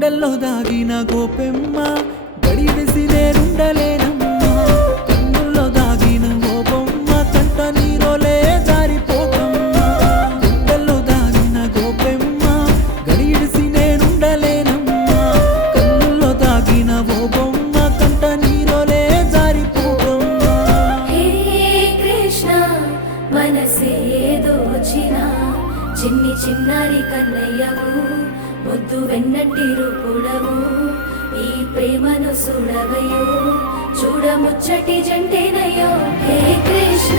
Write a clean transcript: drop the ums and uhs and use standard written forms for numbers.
గుండెల్లో దాగిన గోపెమ్మ గడివిడిసి నేనుండలేనమ్మా కన్నుల్లో దాగిన ఓ బొమ్మ కంట నీరోలే జారిపోతమ్మా గుండెల్లో దాగిన గోపెమ్మ గడివిడిసి నేనుండలేనమ్మా కన్నుల్లో దాగిన ఓ బొమ్మ కంట నీరోలే జారిపోతమ్మా హే కృష్ణ మనసే దోచిన చిన్ని చిన్నారి కన్నయ్యవు ముద్దు వెన్నంటి రూపుడవు ఈ ప్రేమను చూడవయ్యో చూడముచ్చటి జంటేనయ్యో హే కృష్ణ